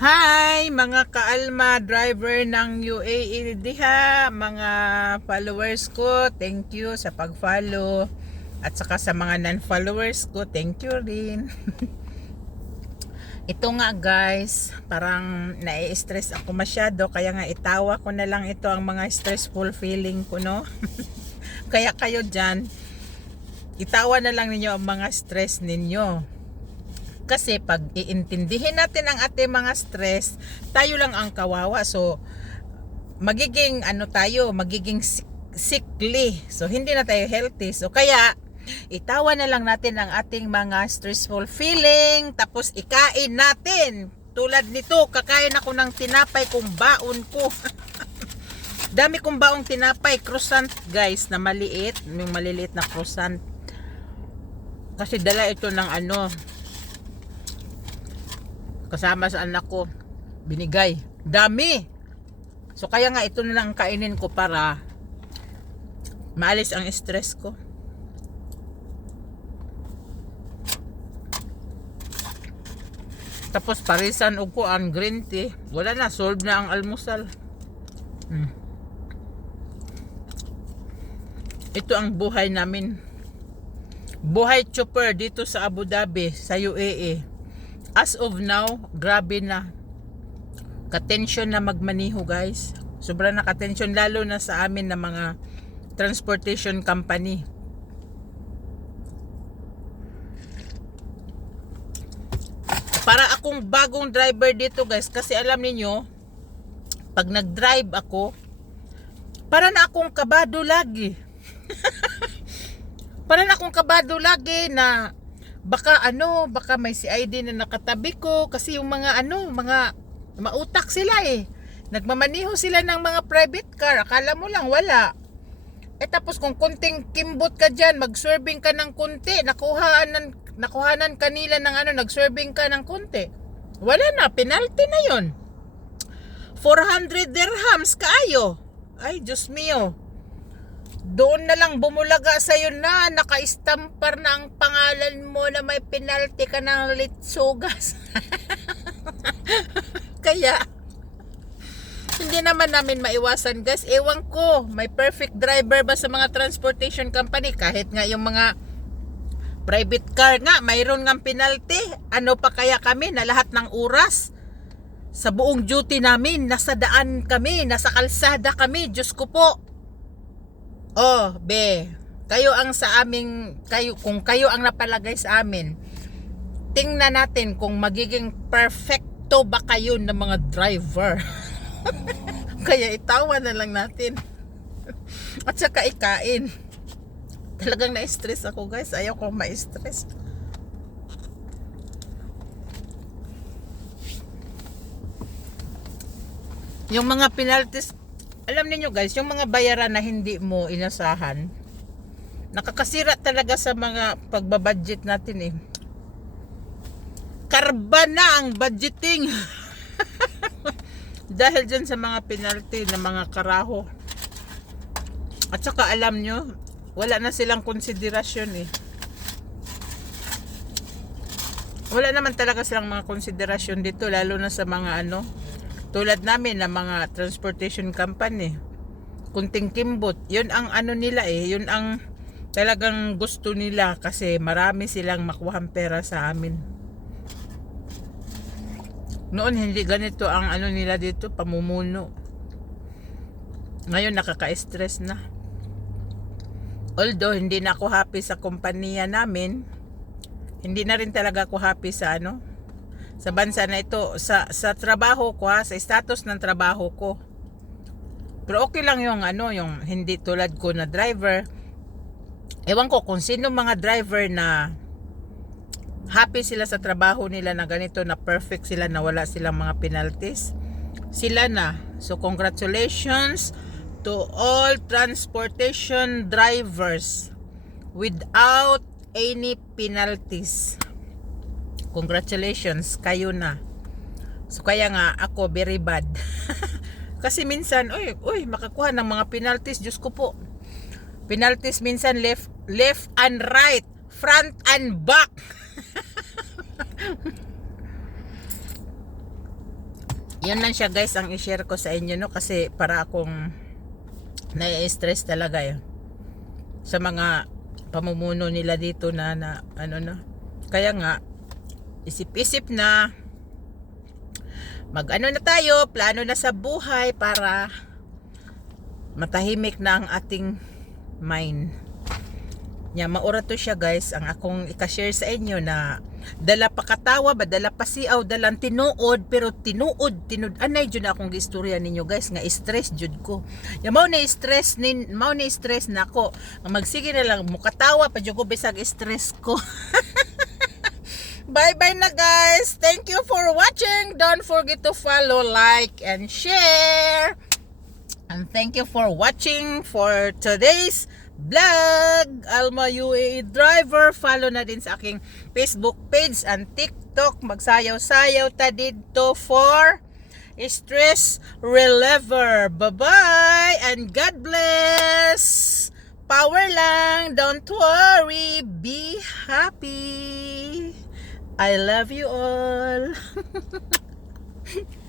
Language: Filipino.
Hi mga kaalma driver ng UAE diha, mga followers ko, thank you sa pag-follow at saka sa mga non-followers ko, thank you rin. ito nga guys, parang nai-stress ako masyado kaya nga itawa ko na lang ito ang mga stressful feeling ko no. kaya kayo dyan, itawa na lang ninyo ang mga stress ninyo kasi pag iintindihin natin ang ating mga stress, tayo lang ang kawawa. So, magiging ano tayo, magiging sick- sickly. So, hindi na tayo healthy. So, kaya, itawa na lang natin ang ating mga stressful feeling, tapos ikain natin. Tulad nito, kakain ako ng tinapay kung baon ko. Dami kong baong tinapay, croissant guys, na maliit, yung maliliit na croissant. Kasi dala ito ng ano, kasama sa anak ko binigay. Dami! So kaya nga ito na lang ang kainin ko para maalis ang stress ko. Tapos parisan upo ang green tea. Wala na solve na ang almusal. Hmm. ito ang buhay namin. Buhay chopper dito sa Abu Dhabi sa UAE as of now, grabe na. Katensyon na magmaniho guys. Sobra na katensyon lalo na sa amin na mga transportation company. Para akong bagong driver dito guys kasi alam niyo pag nag-drive ako para na akong kabado lagi. para na akong kabado lagi na baka ano, baka may CID na nakatabi ko kasi yung mga ano, mga mautak sila eh. Nagmamaniho sila ng mga private car, akala mo lang wala. Eh tapos kung kunting kimbot ka diyan, mag-serving ka ng kunti, nakuhanan nakuhanan kanila ng ano, nag-serving ka ng kunti. Wala na, penalty na 'yon. 400 dirhams kaayo. Ay, Diyos mio doon na lang bumulaga sa'yo na naka-stampar na ang pangalan mo na may penalty ka ng litsugas. Kaya, hindi naman namin maiwasan guys. Ewan ko, may perfect driver ba sa mga transportation company? Kahit nga yung mga private car nga, mayroon nga penalty. Ano pa kaya kami na lahat ng oras? Sa buong duty namin, nasa daan kami, nasa kalsada kami. Diyos ko po, Oh, be. Kayo ang sa aming kayo kung kayo ang napalagay sa amin. Tingnan natin kung magiging perfecto ba kayo ng mga driver. Kaya itawa na lang natin. At saka ikain. Talagang na-stress ako guys. Ayaw ko ma-stress. Yung mga penalties alam niyo guys, yung mga bayaran na hindi mo inasahan, nakakasira talaga sa mga pagbabudget natin eh. Karba na ang budgeting. Dahil dyan sa mga penalty na mga karaho. At saka alam nyo, wala na silang konsiderasyon eh. Wala naman talaga silang mga konsiderasyon dito, lalo na sa mga ano, tulad namin na mga transportation company. Kunting kimbot. Yun ang ano nila eh. Yun ang talagang gusto nila kasi marami silang makuhang pera sa amin. Noon hindi ganito ang ano nila dito pamumuno. Ngayon nakaka-stress na. Although hindi na ako happy sa kompanya namin hindi na rin talaga ako happy sa ano sa bansa na ito sa sa trabaho ko ha sa status ng trabaho ko. Pero okay lang yung ano yung hindi tulad ko na driver. Ewan ko kung sino mga driver na happy sila sa trabaho nila na ganito na perfect sila na wala silang mga penalties. Sila na. So congratulations to all transportation drivers without any penalties congratulations kayo na. So kaya nga ako very bad. Kasi minsan uy uy makakuha ng mga penalties Diyos ko po. Penalties minsan left left and right front and back. Yun lang siya guys ang i-share ko sa inyo no? Kasi para akong nai-stress talaga yun sa mga pamumuno nila dito na, na ano na kaya nga isip-isip na mag ano na tayo plano na sa buhay para matahimik na ang ating mind. Nya maura to siya guys. Ang akong ikashare sa inyo na dala pa katawa ba dala pa siaw dalang tinuod pero tinuod tinud anay jud akong gistorya ninyo guys nga stress jud ko. Ya mao na stress nin mao na stress nako. Magsige na lang mukatawa pa jud ko bisag stress ko bye bye na guys thank you for watching don't forget to follow like and share And thank you for watching for today's vlog. Alma UAE Driver. Follow na din sa aking Facebook page and TikTok. Magsayaw-sayaw ta dito for stress reliever. Bye-bye and God bless. Power lang. Don't worry. Be happy. I love you all.